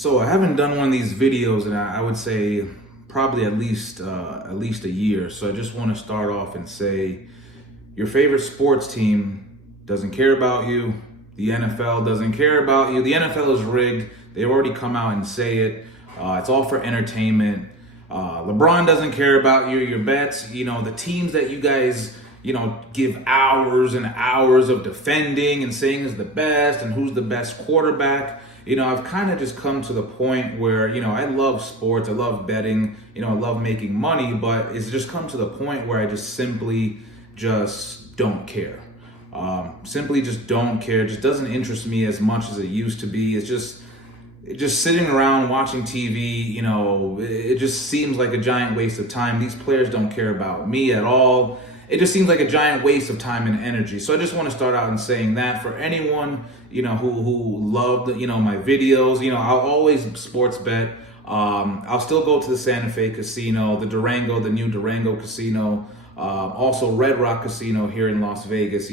So I haven't done one of these videos and I would say probably at least a year. So I just want to start off and say your favorite sports team doesn't care about you. The NFL doesn't care about you. The NFL is rigged. They've already come out and say it. It's all for entertainment. LeBron doesn't care about you. Your bets, the teams that you guys, give hours and hours of defending and saying is the best and who's the best quarterback. I've kind of just come to the point where, I love sports, I love betting, I love making money, but it's just come to the point where I just simply just don't care. Simply just don't care. It just doesn't interest me as much as it used to be. It's just sitting around watching TV, it just seems like a giant waste of time. These players don't care about me at all. It just seems like a giant waste of time and energy. So I just want to start out in saying that for anyone, who loved, my videos, I'll always sports bet. I'll still go to the Santa Fe Casino, the new Durango Casino, also Red Rock Casino here in Las Vegas.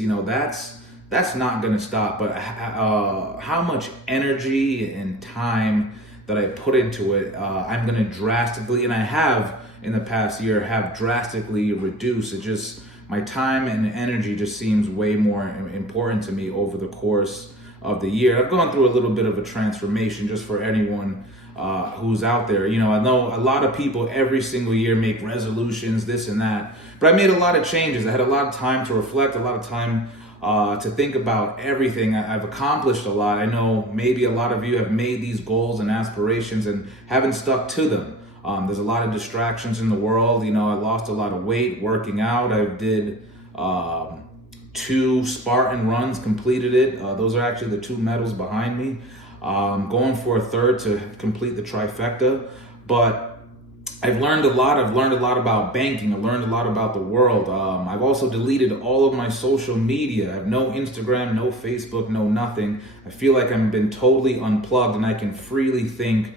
That's not going to stop. But how much energy and time that I put into it, I'm going to drastically, and I have in the past year, have drastically reduced. My time and energy just seems way more important to me over the course of the year. I've gone through a little bit of a transformation just for anyone who's out there. I know a lot of people every single year make resolutions, this and that, but I made a lot of changes. I had a lot of time to reflect, a lot of time to think about everything. I've accomplished a lot. I know maybe a lot of you have made these goals and aspirations and haven't stuck to them. There's a lot of distractions in the world. I lost a lot of weight working out. I did 2 Spartan runs, completed it. Those are actually the 2 medals behind me. Going for a third to complete the trifecta. But I've learned a lot. I've learned a lot about banking. I've learned a lot about the world. I've also deleted all of my social media. I have no Instagram, no Facebook, no nothing. I feel like I've been totally unplugged and I can freely think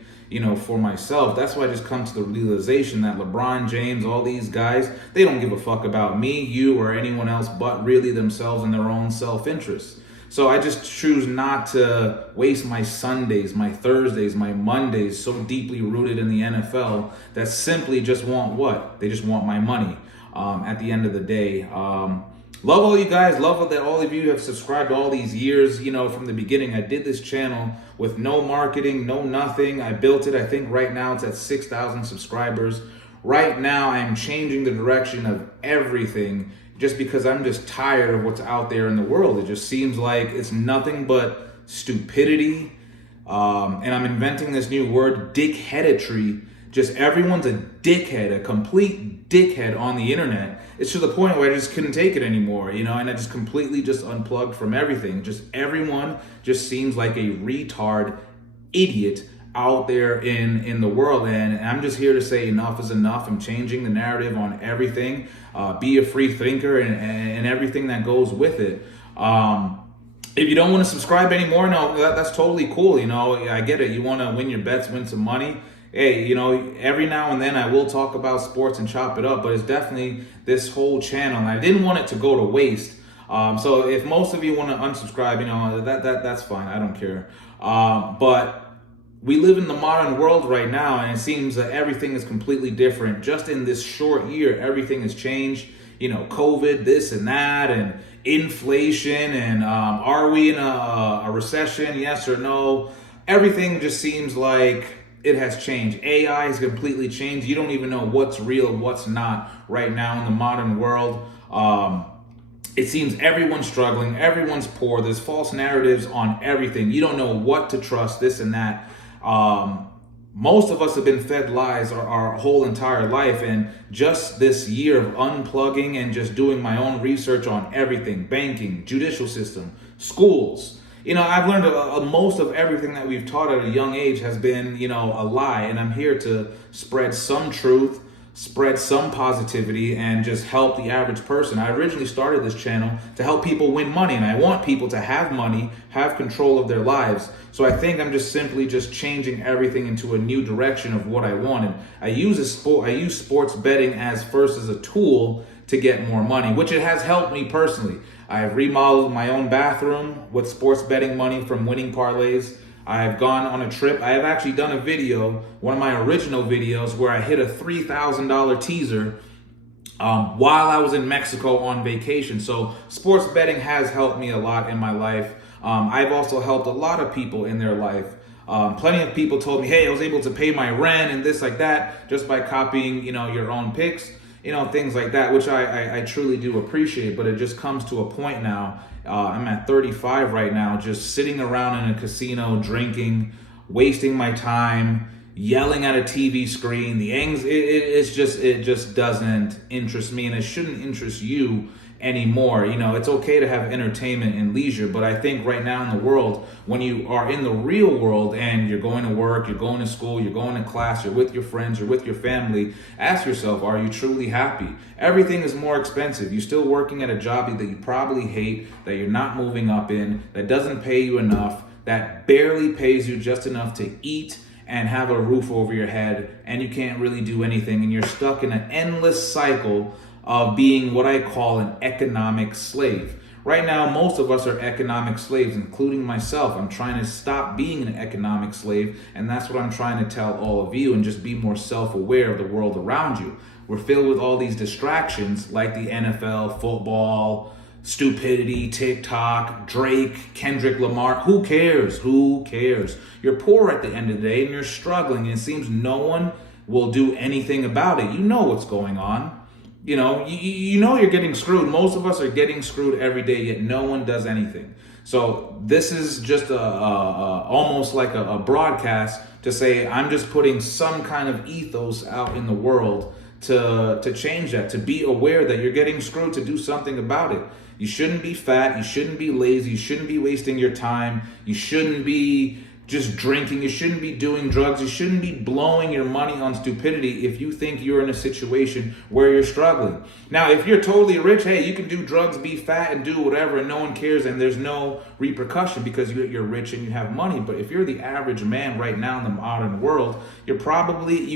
for myself. That's why I just come to the realization that LeBron James, all these guys, they don't give a fuck about me, you, or anyone else but really themselves and their own self-interest. So I just choose not to waste my Sundays, my Thursdays, my Mondays so deeply rooted in the NFL that simply just want what? They just want my money at the end of the day. Love all you guys. Love that all of you have subscribed all these years. From the beginning, I did this channel with no marketing, no nothing. I built it. I think right now it's at 6,000 subscribers. Right now, I'm changing the direction of everything just because I'm just tired of what's out there in the world. It just seems like it's nothing but stupidity. And I'm inventing this new word, dickheadetry. Just everyone's a dickhead, a complete dickhead on the internet. It's to the point where I just couldn't take it anymore, and I just completely just unplugged from everything. Just everyone just seems like a retard idiot out there in the world. And I'm just here to say enough is enough. I'm changing the narrative on everything. Be a free thinker and everything that goes with it. If you don't want to subscribe anymore, no, that's totally cool. I get it. You want to win your bets, win some money. Hey, every now and then I will talk about sports and chop it up, but it's definitely this whole channel. And I didn't want it to go to waste. So if most of you want to unsubscribe, that's fine. I don't care. But we live in the modern world right now, and it seems that everything is completely different. Just in this short year, everything has changed. COVID, this and that, and inflation, and are we in a recession? Yes or no? Everything just seems like it has changed. AI has completely changed. You don't even know what's real, what's not right now in the modern world. It seems everyone's struggling, everyone's poor. There's false narratives on everything. You don't know what to trust, this and that. Most of us have been fed lies our whole entire life, and just this year of unplugging and just doing my own research on everything, banking, judicial system, schools. I've learned most of everything that we've taught at a young age has been, a lie, and I'm here to spread some truth, spread some positivity, and just help the average person. I originally started this channel to help people win money, and I want people to have money, have control of their lives. So I think I'm just simply just changing everything into a new direction of what I wanted. I use sports betting as a tool to get more money, which it has helped me personally. I have remodeled my own bathroom with sports betting money from winning parlays. I've gone on a trip. I have actually done a video, one of my original videos, where I hit a $3,000 teaser while I was in Mexico on vacation. So sports betting has helped me a lot in my life. I've also helped a lot of people in their life. Plenty of people told me, hey, I was able to pay my rent and this like that just by copying, your own picks, things like that, which I truly do appreciate. But it just comes to a point now. I'm at 35 right now, just sitting around in a casino, drinking, wasting my time, yelling at a TV screen. It just doesn't interest me, and it shouldn't interest you anymore. It's okay to have entertainment and leisure, but I think right now in the world, when you are in the real world and you're going to work, you're going to school, you're going to class, you're with your friends, you're with your family, ask yourself, are you truly happy? Everything is more expensive. You're still working at a job that you probably hate, that you're not moving up in, that doesn't pay you enough, that barely pays you just enough to eat and have a roof over your head, and you can't really do anything, and you're stuck in an endless cycle of being what I call an economic slave. Right now, most of us are economic slaves, including myself. I'm trying to stop being an economic slave, and that's what I'm trying to tell all of you, and just be more self-aware of the world around you. We're filled with all these distractions like the NFL, football, stupidity, TikTok, Drake, Kendrick Lamar. Who cares? Who cares? You're poor at the end of the day, and you're struggling, and it seems no one will do anything about it. You know what's going on. You know you're getting screwed. Most of us are getting screwed every day, yet no one does anything. So this is just almost like a broadcast to say I'm just putting some kind of ethos out in the world to change that, to be aware that you're getting screwed, to do something about it. You shouldn't be fat. You shouldn't be lazy. You shouldn't be wasting your time. You shouldn't be just drinking. You shouldn't be doing drugs. You shouldn't be blowing your money on stupidity if you think you're in a situation where you're struggling. Now, if you're totally rich, hey, you can do drugs, be fat, and do whatever, and no one cares, and there's no repercussion because you're rich and you have money. But if you're the average man right now in the modern world, you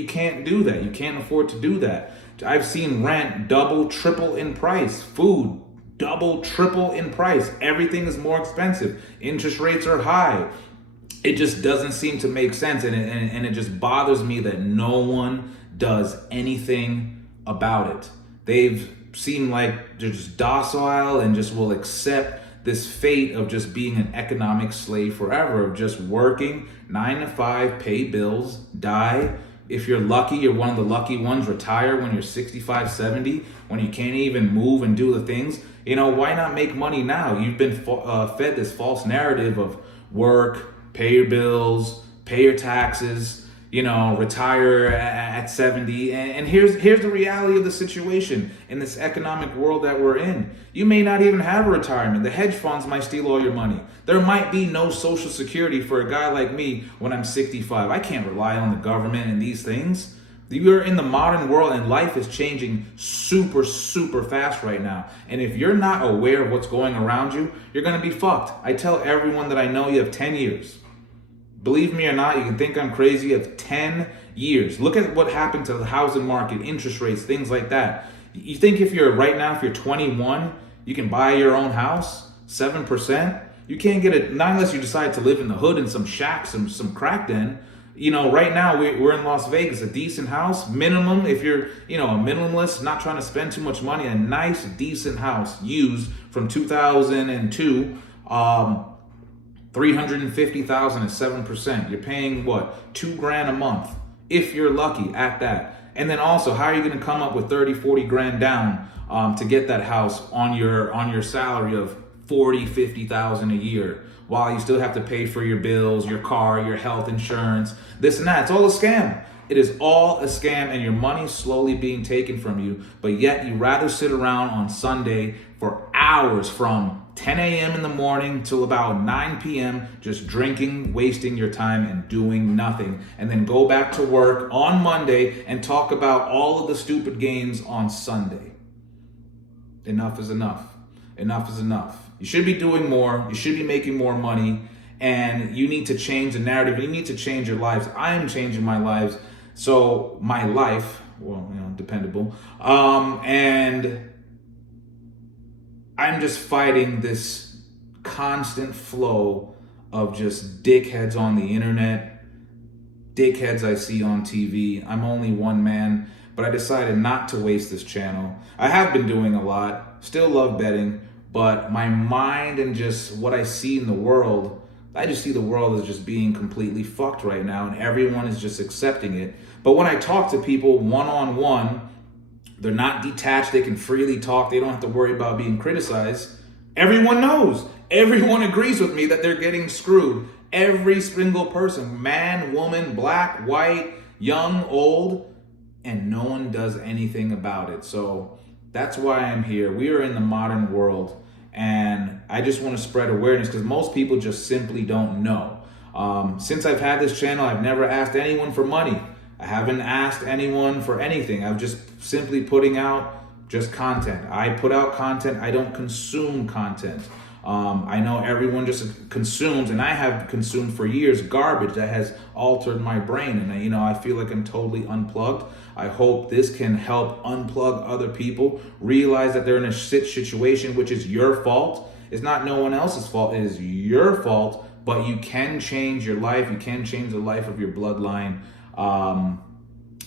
can't do that. You can't afford to do that. I've seen rent double, triple in price. Food double, triple in price. Everything is more expensive. Interest rates are high. It just doesn't seem to make sense, and it just bothers me that no one does anything about it. They've seemed like they're just docile and just will accept this fate of just being an economic slave forever, of just working 9 to 5, pay bills, die. If you're lucky, you're one of the lucky ones, retire when you're 65, 70, when you can't even move and do the things. Why not make money now? You've been fed this false narrative of work, pay your bills, pay your taxes, retire at 70. And here's the reality of the situation in this economic world that we're in. You may not even have a retirement. The hedge funds might steal all your money. There might be no Social Security for a guy like me when I'm 65. I can't rely on the government and these things. You're in the modern world, and life is changing super, super fast right now. And if you're not aware of what's going around you, you're going to be fucked. I tell everyone that I know, you have 10 years. Believe me or not, you can think I'm crazy. You have 10 years. Look at what happened to the housing market, interest rates, things like that. You think if you're 21, you can buy your own house, 7%? You can't get it, not unless you decide to live in the hood in some shack, some crack den. Right now we're in Las Vegas, a decent house, minimum, if you're, a minimalist, not trying to spend too much money, a nice, decent house used from 2002, 350,000 at 7%. You're paying what? $2,000 a month, if you're lucky at that. And then also, how are you going to come up with 30, 40 grand down to get that house on your salary of 40, 50,000 a year, while you still have to pay for your bills, your car, your health insurance, this and that? It's all a scam. It is all a scam, and your money's slowly being taken from you. But yet you rather sit around on Sunday for hours from 10 a.m. in the morning till about 9 p.m. just drinking, wasting your time and doing nothing, and then go back to work on Monday and talk about all of the stupid games on Sunday. Enough is enough. Enough is enough. You should be doing more. You should be making more money, and you need to change the narrative. You need to change your lives. I am changing my lives. So my life, dependable. And I'm just fighting this constant flow of just dickheads on the internet, dickheads I see on TV. I'm only one man, but I decided not to waste this channel. I have been doing a lot, still love betting, but my mind and just what I see in the world, I just see the world as just being completely fucked right now, and everyone is just accepting it. But when I talk to people one-on-one, they're not detached, they can freely talk, they don't have to worry about being criticized. Everyone knows, everyone agrees with me that they're getting screwed. Every single person, man, woman, black, white, young, old, and no one does anything about it. So that's why I'm here. We are in the modern world, and I just want to spread awareness because most people just simply don't know. Since I've had this channel, I've never asked anyone for money. I haven't asked anyone for anything. I'm just simply putting out just content. I put out content. I don't consume content. I know everyone just consumes, and I have consumed for years garbage that has altered my brain, and I feel like I'm totally unplugged. I hope this can help unplug other people, realize that they're in a situation which is your fault. It's not no one else's fault. It is your fault, but you can change your life. You can change the life of your bloodline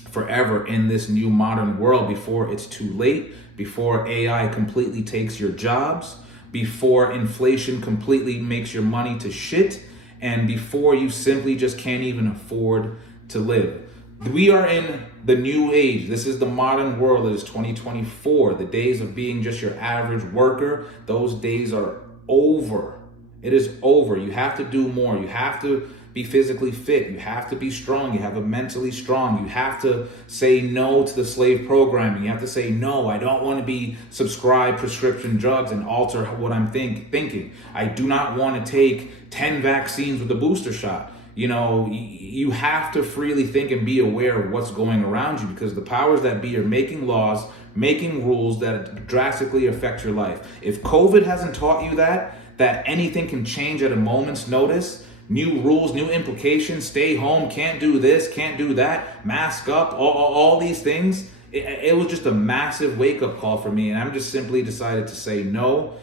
forever in this new modern world before it's too late, before AI completely takes your jobs, before inflation completely makes your money to shit, and before you simply just can't even afford to live. We are in the new age. This is the modern world. It is 2024. The days of being just your average worker, those days are over. It is over. You have to do more. You have to be physically fit. You have to be strong. You have to be mentally strong. You have to say no to the slave programming. You have to say, no, I don't want to be subscribed prescription drugs and alter what I'm thinking. I do not want to take 10 vaccines with a booster shot. You have to freely think and be aware of what's going around you, because the powers that be are making laws, making rules that drastically affect your life. If COVID hasn't taught you that anything can change at a moment's notice, new rules, new implications, stay home, can't do this, can't do that, mask up, all these things. It was just a massive wake-up call for me, and I'm just simply decided to say no.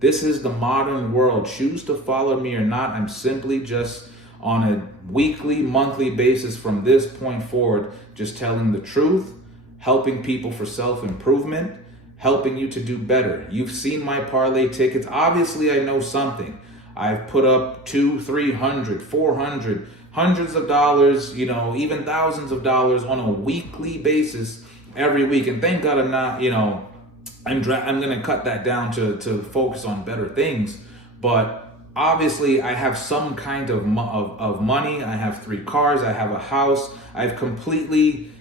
This is the modern world. Choose to follow me or not. I'm simply just on a weekly, monthly basis from this point forward, just telling the truth, helping people for self-improvement, helping you to do better. You've seen my parlay tickets. Obviously, I know something. I've put up $200, $300, $400, hundreds of dollars, even thousands of dollars on a weekly basis every week. And thank God I'm not, I'm going to cut that down to focus on better things. But obviously, I have some kind of money. I have 3 cars. I have a house. I've completely,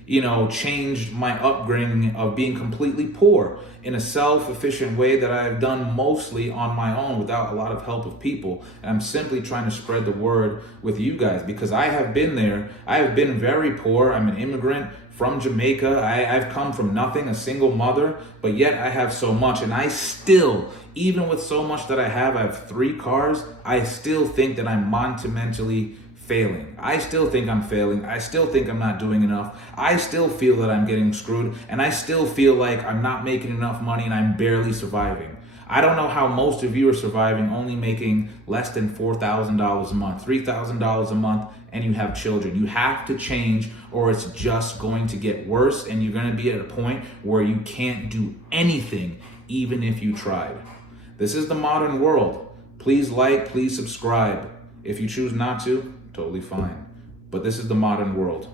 changed my upbringing of being completely poor in a self-efficient way that I've done mostly on my own without a lot of help of people. And I'm simply trying to spread the word with you guys because I have been there. I have been very poor. I'm an immigrant from Jamaica. I've come from nothing, a single mother, but yet I have so much. And I still, even with so much that I have 3 cars, I still think that I'm monumentally failing. I still think I'm failing. I still think I'm not doing enough. I still feel that I'm getting screwed, and I still feel like I'm not making enough money and I'm barely surviving. I don't know how most of you are surviving only making less than $4,000 a month, $3,000 a month, and you have children. You have to change or it's just going to get worse, and you're going to be at a point where you can't do anything even if you tried. This is the modern world. Please like, please subscribe. If you choose not to, totally fine. But this is the modern world.